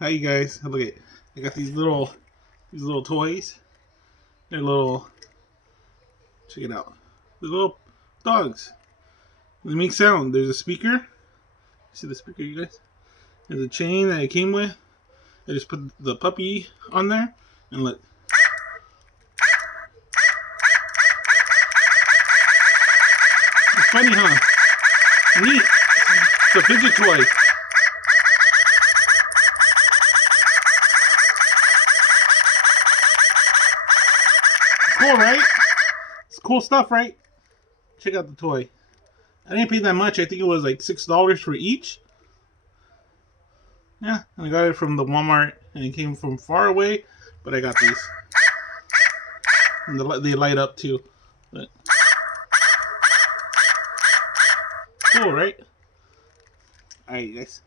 Hi you guys. Look at, I got these little toys. They're little, check it out. They're little dogs. They make sound. There's a speaker. See the speaker, you guys? There's a chain that it came with. I just put the puppy on there and look. It's funny, huh? Neat. It's a fidget toy. Cool, right? It's cool stuff, right? Check out the toy. I didn't pay that much. I think it was like $6 for each. Yeah, I got it from the Walmart, and it came from far away, but I got these. And they light up too. But cool, right? Alright, guys.